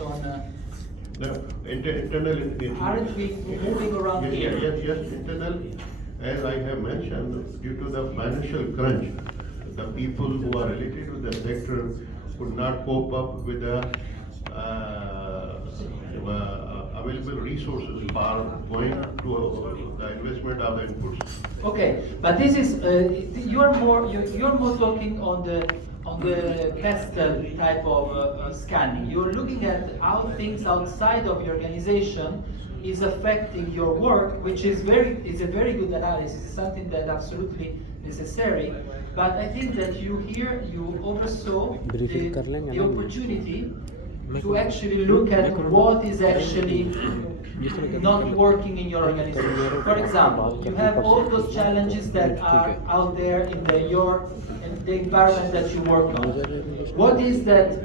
on The internal. aren't we moving around Yes, here? yes, internal, as I have mentioned, due to the financial crunch, the people who are related to the sector could not cope up with the available resources for going to the investment of the inputs. Okay, but this is you're more talking on the pastel type of scanning. You're looking at how things outside of your organization is affecting your work, which is a very good analysis. It's something that absolutely necessary. But I think that you oversaw the opportunity to actually look at what is actually not working in your organization. For example, you have all those challenges that are out there in the environment that you work on. What is that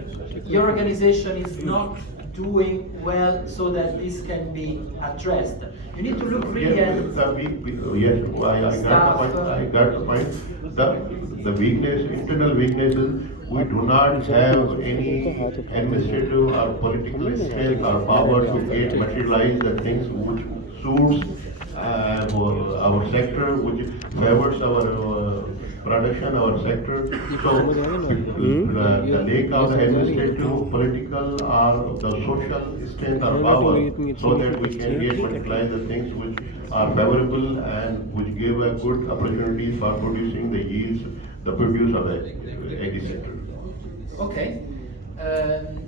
your organization is not doing well so that this can be addressed? You need to look really at Yes, yes, I got the point, I got the point. The weakness, internal weaknesses, we do not have any administrative or political strength or power to get materialize the things which suits our sector, which favors our production, our sector. So, the lack of the administrative, political, or the social strength or power, so that we can get materialize the things which are favorable and which give a good opportunities for producing the yields, the produce of the agri sector. Okay.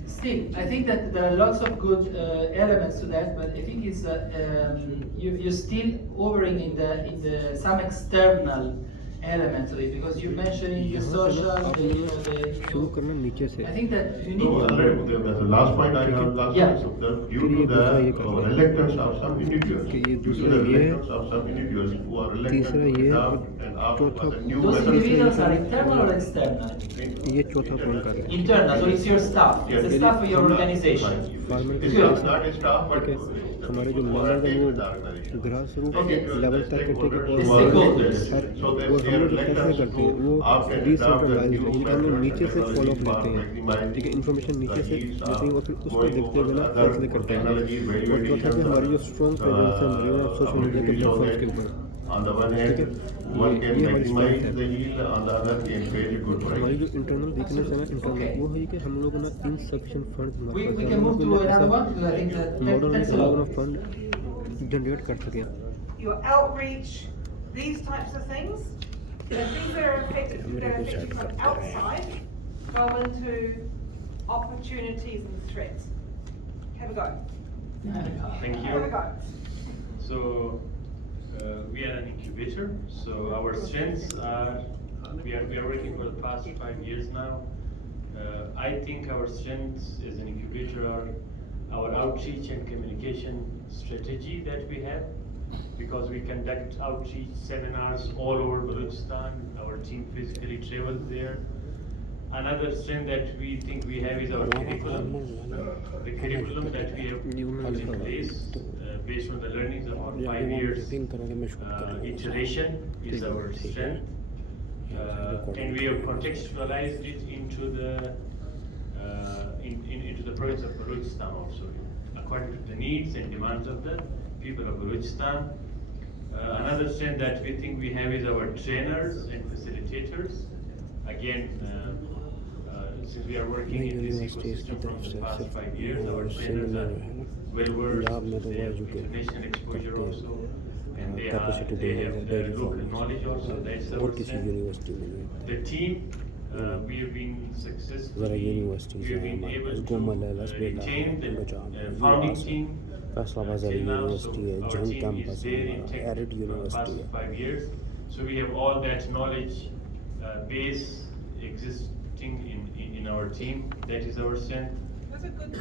Still, I think that there are lots of good elements to that, but I think it's you're still overing in the some external elements of it, because you mentioned the social, I think that you need So, the last point I have is Yeah. also due to the reluctance of some individuals, due to the reluctance of some individuals who are reluctant to adopt and opt for the new Those methods. individuals are internal or external? ये चौथा point कर रहे हैं Internal, so it's your staff. It's the staff of your organization. Farmer It's के not a staff, but ठीक है हमारे जो मेंबर है वो ग्रास रूट लेवल तक के ठीक है हर वो हम लोग जो फैसले करते हैं वो डिसेंट्रलाइज्ड है यानी हम लोग नीचे से फॉलो अप लेते हैं ठीक है इन्फॉर्मेशन नीचे से लेते हैं और फिर उसको देखते हुए ना फैसले करते हैं और चौथा कि हमारी जो स्ट्रॉन्ग प्रेजेंस है हमारी सोशल मीडिया के प्लेटफॉर्म्स के ऊपर On the one hand, one can maximize the yield, on the other can pay a good हमारी price. जो इंटरनल वीकनेस है ना इंटरनल वो है कि हम लोग ना insufficient fund We can move to another one because I think model that's में a हम लोग lot. फंड जनरेट कर सकें your outreach, these types of things, the things that are affected from outside go into opportunities and threats. Have a go. Thank Have a you. go. So, we are an incubator, so our strengths are, we are working for the past 5 years now. I think our strengths as an incubator are our outreach and communication strategy that we have, because we conduct outreach seminars all over Balochistan. Our team physically travels there. Another strength that we think we have is our curriculum. The curriculum that we have put in place based on the learnings of our 5 years iteration is our strength. And we have contextualized it into the province of Balochistan also, according to the needs and demands of the people of Balochistan. Another strength that we think we have is our trainers and facilitators. Again, since we are working in this ecosystem from the past 5 years, our trainers are well versed, they have international exposure also, and they have their local knowledge also. That's our strength. The team, we have been successfully, we have been able to retain the founding team till now. So our team is there intact for the past 5 years. So we have all that knowledge base existing in our team. That is our strength. Those are good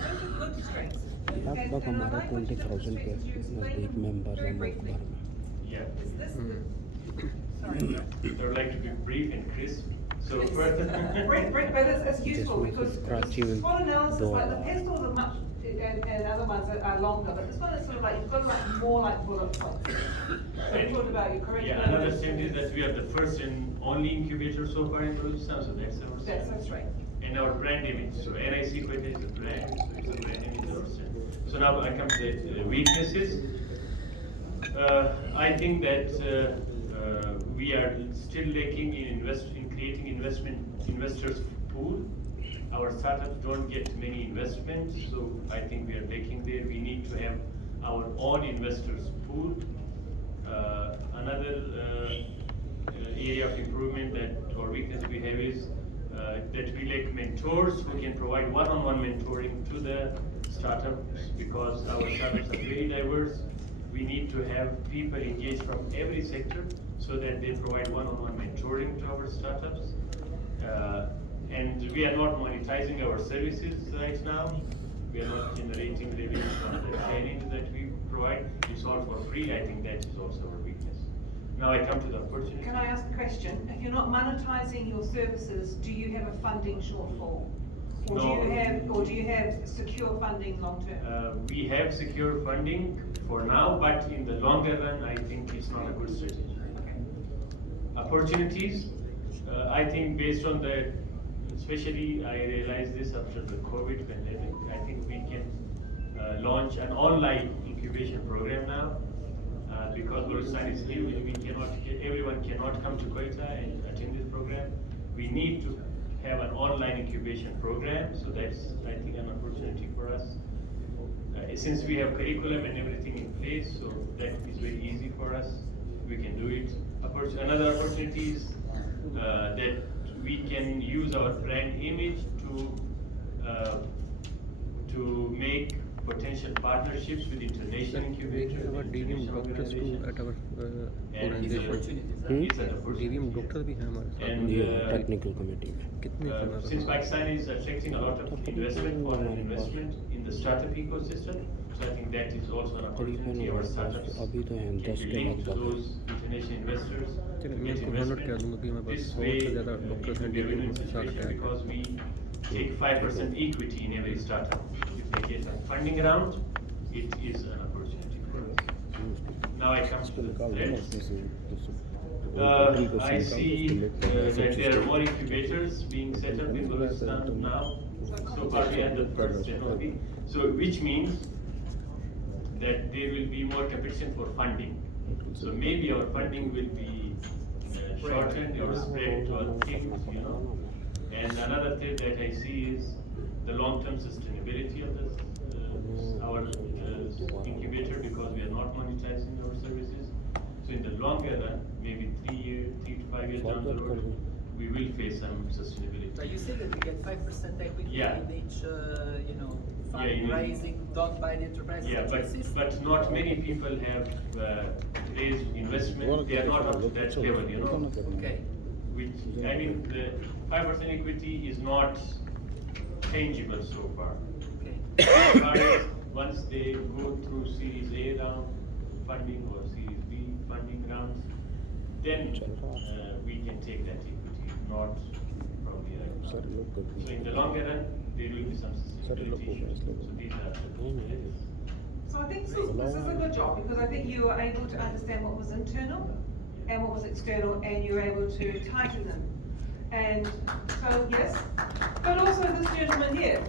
strengths. लगभग हमारे 20,000 के नज़दीक member हैं मुकबर में Yeah. Is this? Sorry. I would like to be brief and crisp. So Yes. further. But it's useful because Scratching SWOT analysis, the- like the pestles are much, and other ones are longer, but this one is sort of like, you've got like more like bullet points. So you talked about your curriculum. Yeah, another strength is that we are the first and only incubator so far in Balochistan, so that's our That's strength. right. and our brand image. So NIC Quetta is a brand, so it's a brand image also. So now I come to the weaknesses. I think that we are still lacking in creating investors pool. Our startups don't get many investments, so I think we are lacking there. We need to have our own investors pool. Another area of improvement or weakness we have is that we lack mentors who can provide one-on-one mentoring to the startups, because our startups are very diverse. We need to have people engaged from every sector so that they provide one-on-one mentoring to our startups. And we are not monetizing our services right now. We are not generating revenue from the trainings that we provide. It's all for free. I think that is also our weakness. Now I come to the opportunity. Can I ask a question? If you're not monetizing your services, do you have a funding shortfall? Or No. do you have secure funding long term? We have secure funding for now, but in the longer run, I think it's not a good strategy. Opportunities, I think based on the, especially I realized this after the COVID pandemic, I think we can launch an online incubation program now. Because Balochistan is huge, everyone cannot come to Quetta and attend this program. We need to have an online incubation program, so that's, I think, an opportunity for us. Since we have curriculum and everything in place, so that is very easy for us. We can do it. Another opportunity is that we can use our brand image to make potential partnerships with international incubators. our DVM doctors too at our organization. It's an opportunity. DVM doctor भी हैं हमारे साथ And, technical committee में कितने since Pakistan is attracting a lot of foreign investment in the startup ecosystem, so I think that is also an opportunity. Our startups अभी तो हैं can 10 be के linked to लगभग those international investors. मैं get इसको note कर investment. दूंगा कि मैं बस This 100 way, से ज़्यादा डॉक्टर्स हैं we are in DVM a के साथ situation attach because we take 5% equity in every startup. If they get a funding round, it is an opportunity for us. Now I come to the threats. I see that there are more incubators being set up in Balochistan now. So far we are the first January. So which means that there will be more competition for funding. So maybe our funding will be shortened or spread to other things, you know. And another thing that I see is the long-term sustainability of this, our incubator, because we are not monetizing our services. So in the longer run, maybe 3 to 5 years down the road, we will face some sustainability. But you say that we get 5% equity Yeah. in each, Yeah, in- fundraising done by the enterprise. Yeah, but not many people have raised investment. They are not up to that level, you know. Okay. Which, I mean, the 5% equity is not tangible so far. Okay. But once they go through Series A round funding or Series B funding rounds, then we can take that equity, not from the other. So in the longer run, there will be some sustainability issues. So these are the So I think this is a good job, because I think you were able to understand what was internal and what was external, and you were able to tighten them. And so, yes, but also this gentleman here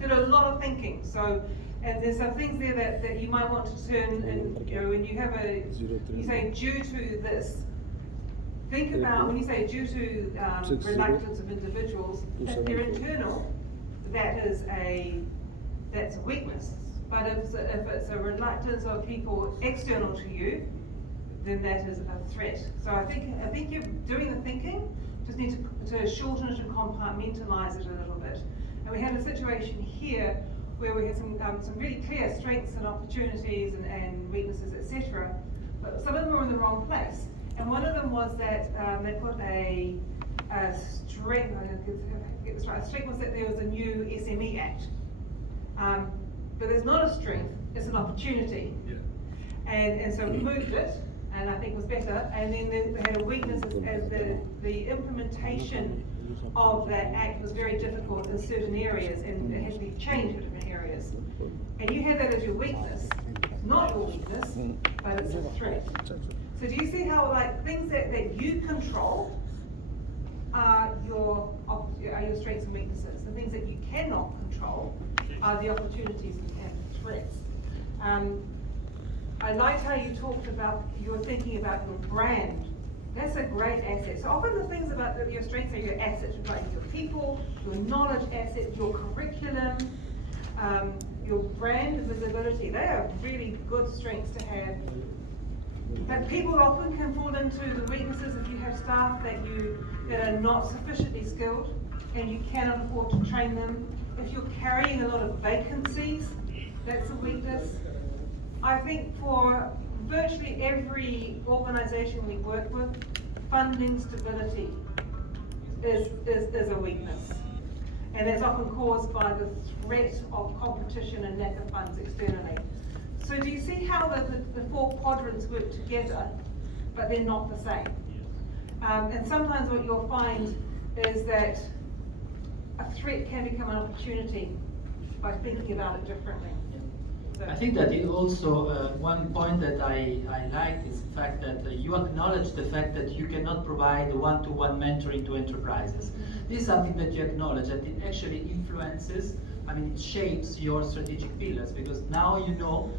did a lot of thinking. So, and there's some things there that you might want to turn, and when you have you say due to this, think about when you say due to reluctance of individuals, if they're internal, that's a weakness. But if it's a reluctance of people external to you, then that is a threat. So I think you're doing the thinking, just need to shorten it and compartmentalize it a little bit. And we had a situation here where we had some really clear strengths and opportunities and weaknesses, etc. But some of them were in the wrong place. And one of them was that they put a strength. I get this right. A strength was that there was a new SME Act. But there's not a strength, it's an opportunity. Yeah. And so we moved it, and I think it was better. And then they had a weakness as the implementation of that act was very difficult in certain areas, and it had to be changed in different areas. And you had that as your weakness. It's not your weakness, but it's a threat. So do you see how, like, things that you control are your strengths and weaknesses. The things that you cannot control are the opportunities and threats. I liked how you talked about, you were thinking about your brand. That's a great asset. So often the things about your strengths are your assets, like your people, your knowledge asset, your curriculum, your brand visibility. They are really good strengths to have. But people often can fall into the weaknesses if you have staff that are not sufficiently skilled and you cannot afford to train them. If you're carrying a lot of vacancies, that's a weakness. I think for virtually every organisation we work with, funding stability is a weakness. And that's often caused by the threat of competition and lack of funds externally. So do you see how the four quadrants work together, but they're not the same? And sometimes what you'll find is that a threat can become an opportunity by thinking about it differently. I think that it also, one point that I like is the fact that you acknowledge the fact that you cannot provide one-to-one mentoring to enterprises. This is something that you acknowledge, and it actually influences, it shapes your strategic pillars, because now you know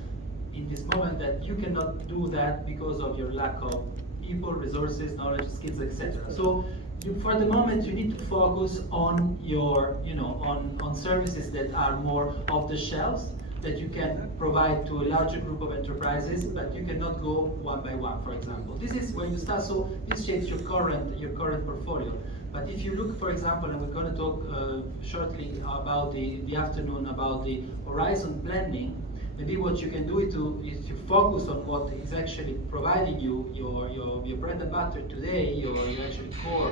in this moment that you cannot do that because of your lack of people, resources, knowledge, skills, etc. So for the moment you need to focus on your, on services that are more off the shelves, that you can provide to a larger group of enterprises, but you cannot go one by one, for example. This is where you start, so this shapes your current portfolio. But if you look, for example, and we're going to talk shortly about the afternoon about the horizon planning, maybe what you can do is to focus on what is actually providing you your bread and butter today, your actually core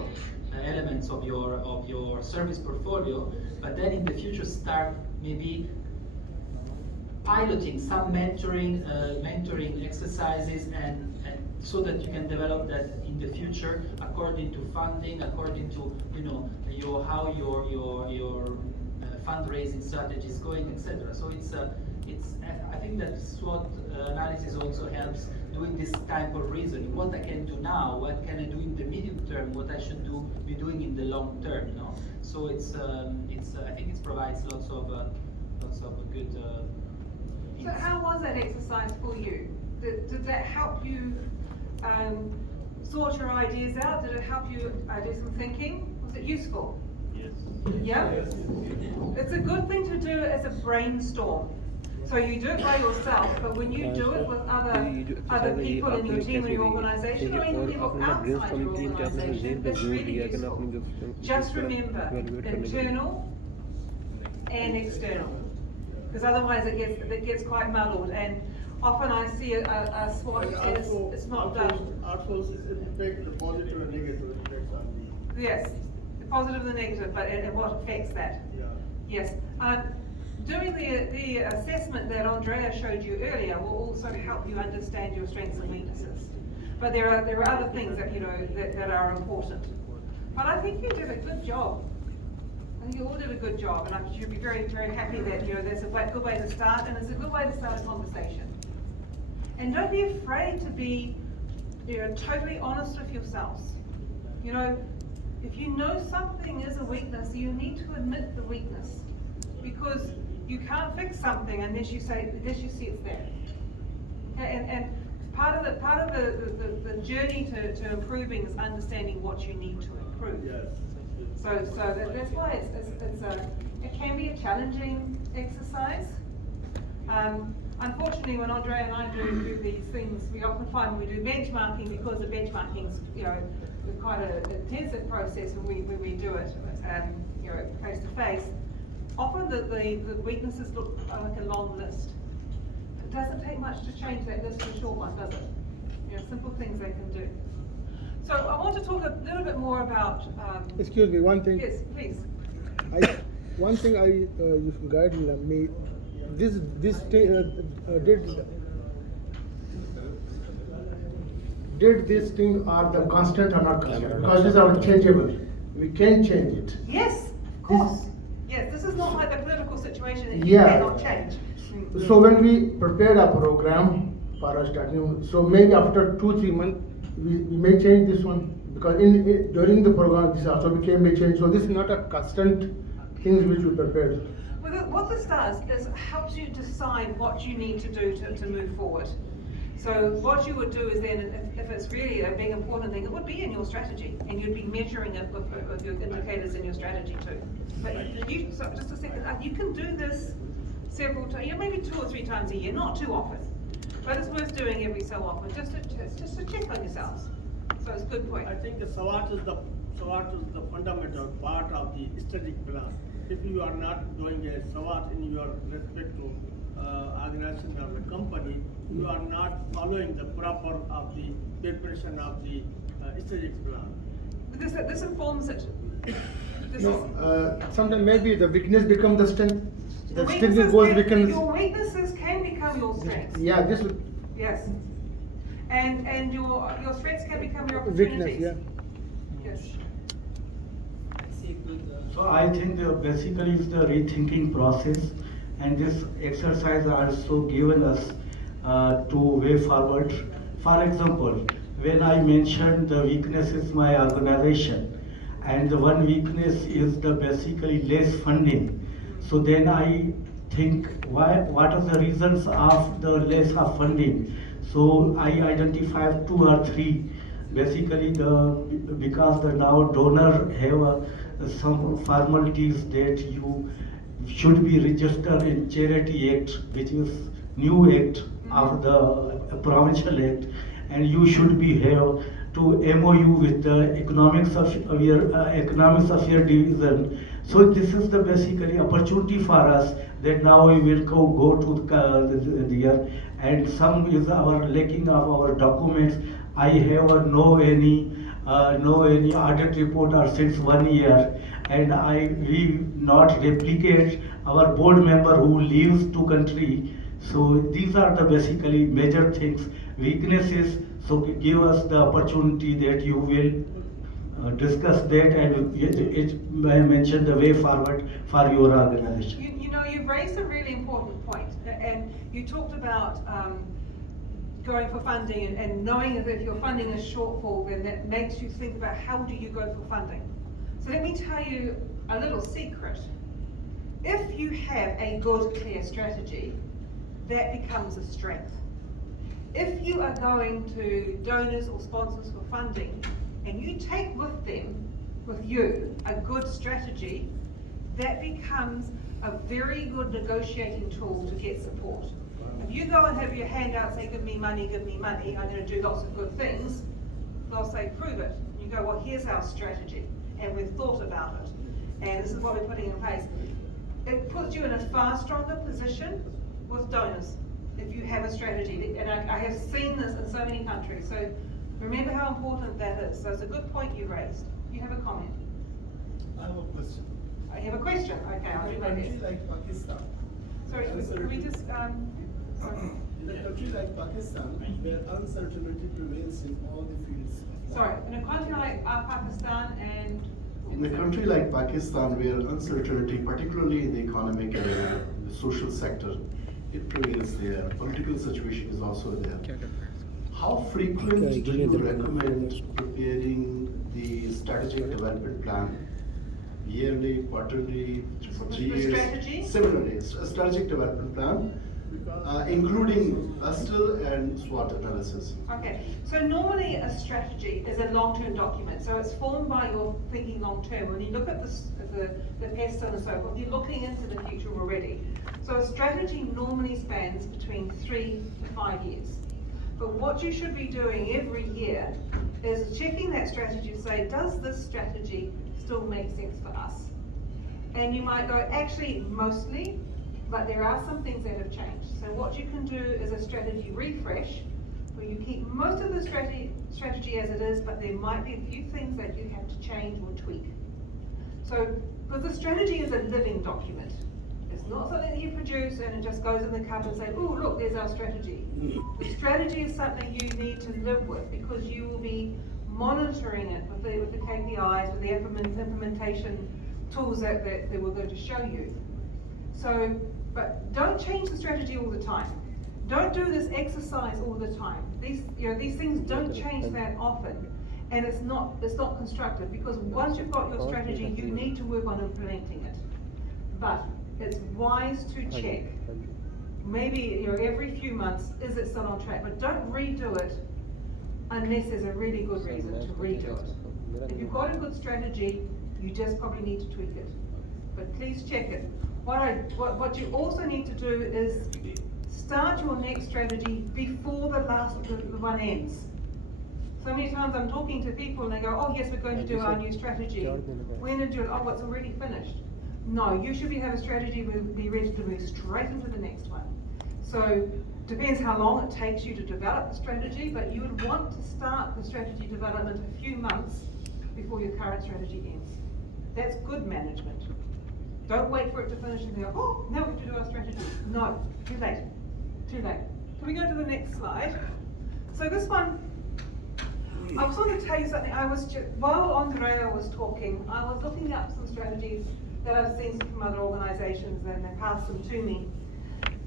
elements of your service portfolio, but then in the future start maybe piloting some mentoring exercises, and so that you can develop that in the future according to funding, according to how your fundraising strategy is going, etc. So I think that SWOT analysis also helps doing this type of reasoning. What I can do now, what can I do in the medium term, what I should be doing in the long term. So I think it provides lots of good. So how was that exercise for you? Did that help you sort your ideas out? Did it help you do some thinking? Was it useful? Yes. Yeah? It's a good thing to do as a brainstorm. So you do it by yourself, but when you do it with other people in your team or your organisation, or even people outside your organisation, it's really useful. Just remember, internal and external. Because otherwise it gets quite muddled, and often I see a SWOT as it's not done. Also, impact the positive and negative impacts on the. Yes, the positive and the negative, but and what affects that. Yeah. Yes. Doing the assessment that Andrea showed you earlier will also help you understand your strengths and weaknesses. But there are other things that that are important. But I think you did a good job. I think you all did a good job, and I should be very, very happy that that's a good way to start, and it's a good way to start a conversation. And don't be afraid to be totally honest with yourselves. If you know something is a weakness, you need to admit the weakness, because you can't fix something unless you see it's there. Okay? And part of the journey to improving is understanding what you need to improve. Yes. So that's why it can be a challenging exercise. Unfortunately, when Andrea and I do these things, we often find when we do benchmarking, because the benchmarking is quite an intensive process when we do it face to face. Often the weaknesses look like a long list. It doesn't take much to change that list to a short one, does it? Simple things they can do. So I want to talk a little bit more about. Excuse me, one thing. Yes, please. One thing I guide me. Did this thing are the constant or not constant? Because these are changeable. We can change it. Yes, of course. Yes, this is not like the political situation that you Yeah. cannot change. So when we prepared a program for our starting, so maybe after 2-3 months, we may change this one Because during the program, this also became a change. So this is not a constant things which we prepared. Well, what this does is helps you decide what you need to do to move forward. So what you would do is then, if it's really a big important thing, it would be in your strategy, and you'd be measuring it with your indicators in your strategy too. But so just a second, you can do this several times, maybe 2 or 3 times a year, not too often. But it's worth doing every so often, just to check on yourselves. So it's a good point. I think the SWOT is the fundamental part of the strategic plan. If you are not doing a SWOT in your respective organization or the company, you are not following the proper of the preparation of the strategic plan. This informs it. Sometimes maybe the weakness become the strength. The strength Weaknesses goes can- weakness. Your weaknesses can become your strengths. Yeah, this Yes. And your threats can become your weakness. opportunities. Yeah. Yes. So I think basically it's the rethinking process, and this exercise also given us to way forward. For example, when I mentioned the weaknesses my organization, and the one weakness is the basically less funding. So then I think what are the reasons of the less of funding? So I identified 2 or 3. Basically because the now donor have some formalities that you should be registered in Charity Act, which is new act of the provincial act, and you should be here to MOU with the economics affair division. So this is the basically opportunity for us that now we will go to there, and some is our lacking of our documents. I have no any audit report or since 1 year, and we not replicate our board member who leaves to country. So these are the basically major things, weaknesses. So give us the opportunity that you will discuss that, and I mentioned the way forward for your organization. You've raised a really important point, and you talked about going for funding and knowing that if your funding is shortfall, then that makes you think about how do you go for funding. So let me tell you a little secret. If you have a good, clear strategy, that becomes a strength. If you are going to donors or sponsors for funding, and you take with you, a good strategy, that becomes a very good negotiating tool to get support. If you go and have your hand out, say, give me money, I'm going to do lots of good things, they'll say, prove it. You go, well, here's our strategy, and we've thought about it, and this is what we're putting in place. It puts you in a far stronger position with donors if you have a strategy, and I have seen this in so many countries. So remember how important that is. So it's a good point you raised. You have a comment? I have a question. I have a question. Okay, I'll do my best. In a country like Pakistan. Sorry, can we just, sorry. In a country like Pakistan, where uncertainty prevails in all the fields. Sorry, in a country like Pakistan and... In a country like Pakistan, where uncertainty, particularly in the economic area, the social sector, it prevails there. Political situation is also there. How frequent do you recommend preparing the strategic development plan? Yearly, quarterly, for 3 years? Strategy? Similarly, a strategic development plan, including ASTEL and SWOT analysis. Okay, so normally a strategy is a long-term document, so it's formed by your thinking long-term. When you look at the past and so forth, you're looking into the future already. So a strategy normally spans between 3 to 5 years. But what you should be doing every year is checking that strategy to say, does this strategy still make sense for us? And you might go, actually, mostly, but there are some things that have changed. So what you can do is a strategy refresh, where you keep most of the strategy as it is, but there might be a few things that you have to change or tweak. So, because the strategy is a living document. It's not something that you produce and it just goes in the cupboard and say, oh, look, there's our strategy. The strategy is something you need to live with, because you will be monitoring it with the KPIs, with the implementation tools that we're going to show you. So, but don't change the strategy all the time. Don't do this exercise all the time. These things don't change that often. And it's not constructive, because once you've got your strategy, you need to work on implementing it. But it's wise to check. Maybe every few months, is it still on track? But don't redo it unless there's a really good reason to redo it. If you've got a good strategy, you just probably need to tweak it. But please check it. What you also need to do is start your next strategy before the one ends. So many times I'm talking to people and they go, oh yes, we're going to do our new strategy. When did you, oh, it's already finished. No, you should have a strategy, be ready to move straight into the next one. So, depends how long it takes you to develop the strategy, but you would want to start the strategy development a few months before your current strategy ends. That's good management. Don't wait for it to finish and go, oh, now we have to do our strategy. No, too late, too late. Can we go to the next slide? So this one, I was going to tell you something. While Andrea was talking, I was looking up some strategies that I've seen from other organisations, and they passed them to me.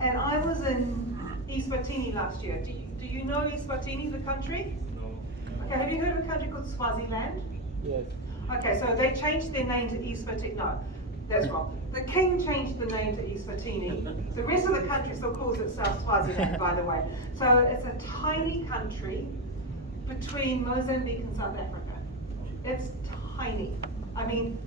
And I was in Eswatini last year. Do you know Eswatini, the country? No. Okay, have you heard of a country called Swaziland? Yes. Okay, so they changed their name to Eswatini. No, that's wrong. The king changed the name to Eswatini. The rest of the country still calls itself Swaziland, by the way. So it's a tiny country between Mozambique and South Africa. It's tiny. I mean,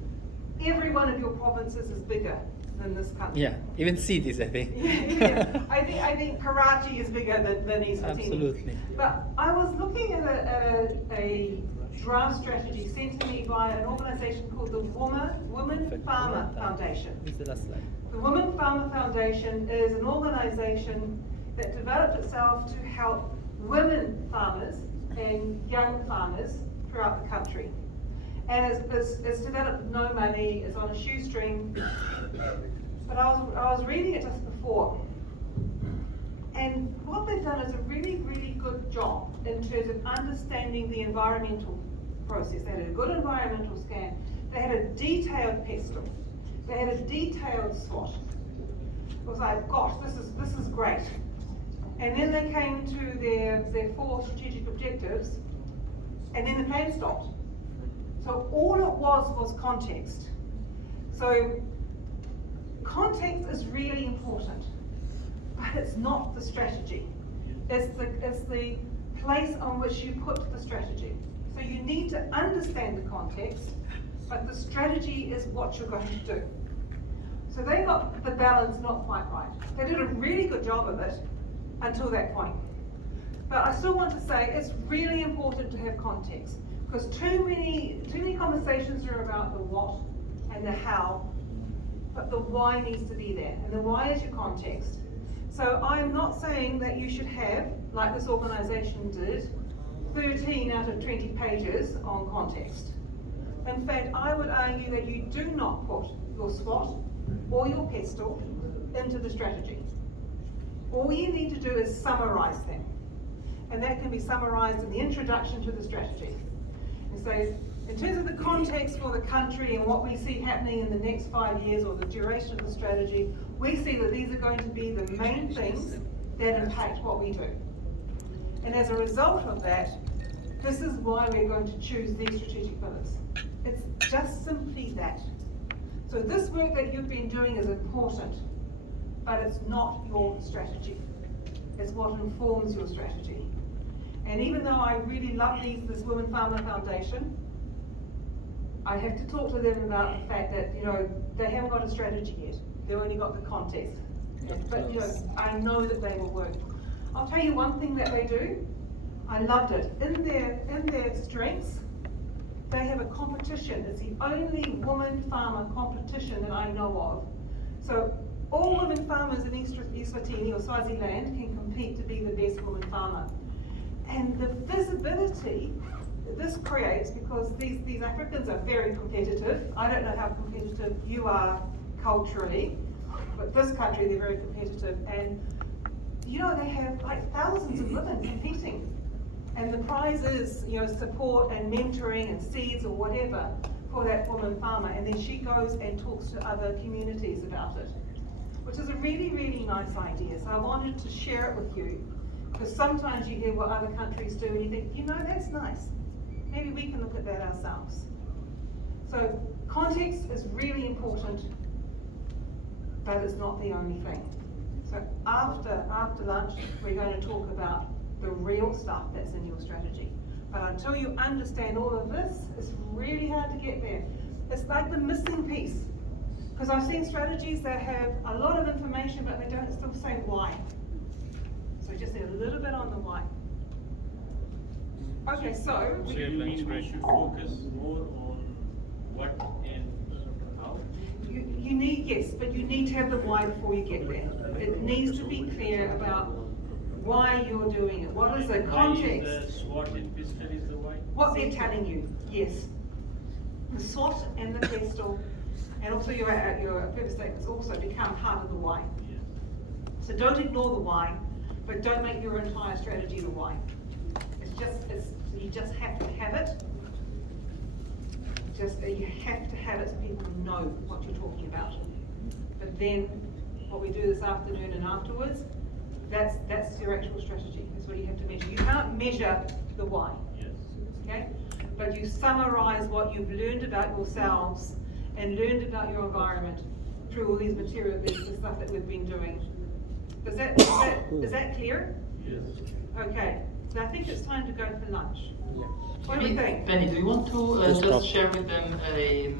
every one of your provinces is bigger than this country. Yeah, even cities, I think. Yeah. I think Karachi is bigger than Eswatini. Absolutely. But I was looking at a draft strategy sent to me by an organisation called the Women Farmer Foundation. This is the last slide. The Women Farmer Foundation is an organisation that developed itself to help women farmers and young farmers throughout the country. And it's developed with no money, it's on a shoestring. But I was reading it just before. And what they've done is a really, really good job in terms of understanding the environmental process. They had a good environmental scan. They had a detailed pestle. They had a detailed SWOT. It was like, gosh, this is great. And then they came to their 4 strategic objectives, and then the plan stopped. So all it was context. So context is really important, but it's not the strategy. It's the place on which you put the strategy. So you need to understand the context, but the strategy is what you're going to do. So they got the balance not quite right. They did a really good job of it until that point. But I still want to say it's really important to have context, because too many conversations are about the what and the how, but the why needs to be there, and the why is your context. So I'm not saying that you should have, like this organisation did, 13 out of 20 pages on context. In fact, I would argue that you do not put your SWOT or your pestle into the strategy. All you need to do is summarise them. And that can be summarised in the introduction to the strategy. And so, in terms of the context for the country and what we see happening in the next 5 years or the duration of the strategy, we see that these are going to be the main things that impact what we do. And as a result of that, this is why we're going to choose these strategic pillars. It's just simply that. So this work that you've been doing is important, but it's not your strategy. It's what informs your strategy. And even though I really love this Women Farmer Foundation, I have to talk to them about the fact that, they haven't got a strategy yet. They've only got the context. But, I know that they will work. I'll tell you one thing that they do. I loved it. In their strengths, they have a competition. It's the only woman farmer competition that I know of. So all women farmers in Eswatini or Swaziland can compete to be the best woman farmer. And the visibility that this creates, because these Africans are very competitive. I don't know how competitive you are culturally, but this country, they're very competitive. And they have like thousands of women competing. And the prize is, support and mentoring and seeds or whatever for that woman farmer. And then she goes and talks to other communities about it, which is a really, really nice idea. So I wanted to share it with you, because sometimes you hear what other countries do and you think, that's nice. maybe we can look at that ourselves. So context is really important, but it's not the only thing. So after lunch, we're going to talk about the real stuff that's in your strategy. But until you understand all of this, it's really hard to get there. It's like the missing piece. Because I've seen strategies that have a lot of information, but they don't still say why. So just a little bit on the why. Okay, so So you mean we should focus more on what and how? you need, yes, but you need to have the why before you get there. It needs to be clear about why you're doing it. What is the context? Why is the SWOT and pistol is the why? What they're telling you, yes. The SWOT and the PESTEL, and also your purpose statements also become part of the why. Yes. So don't ignore the why, but don't make your entire strategy the why. You just have to have it. You have to have it so people know what you're talking about. But then, what we do this afternoon and afterwards, that's your actual strategy. That's what you have to measure. You can't measure the why. Yes. Okay? But you summarize what you've learned about yourselves and learned about your environment through all these material, the stuff that we've been doing. Is that clear? Yes. Okay. So I think it's time to go for lunch. What do we think? Penny, do you want to just share with them the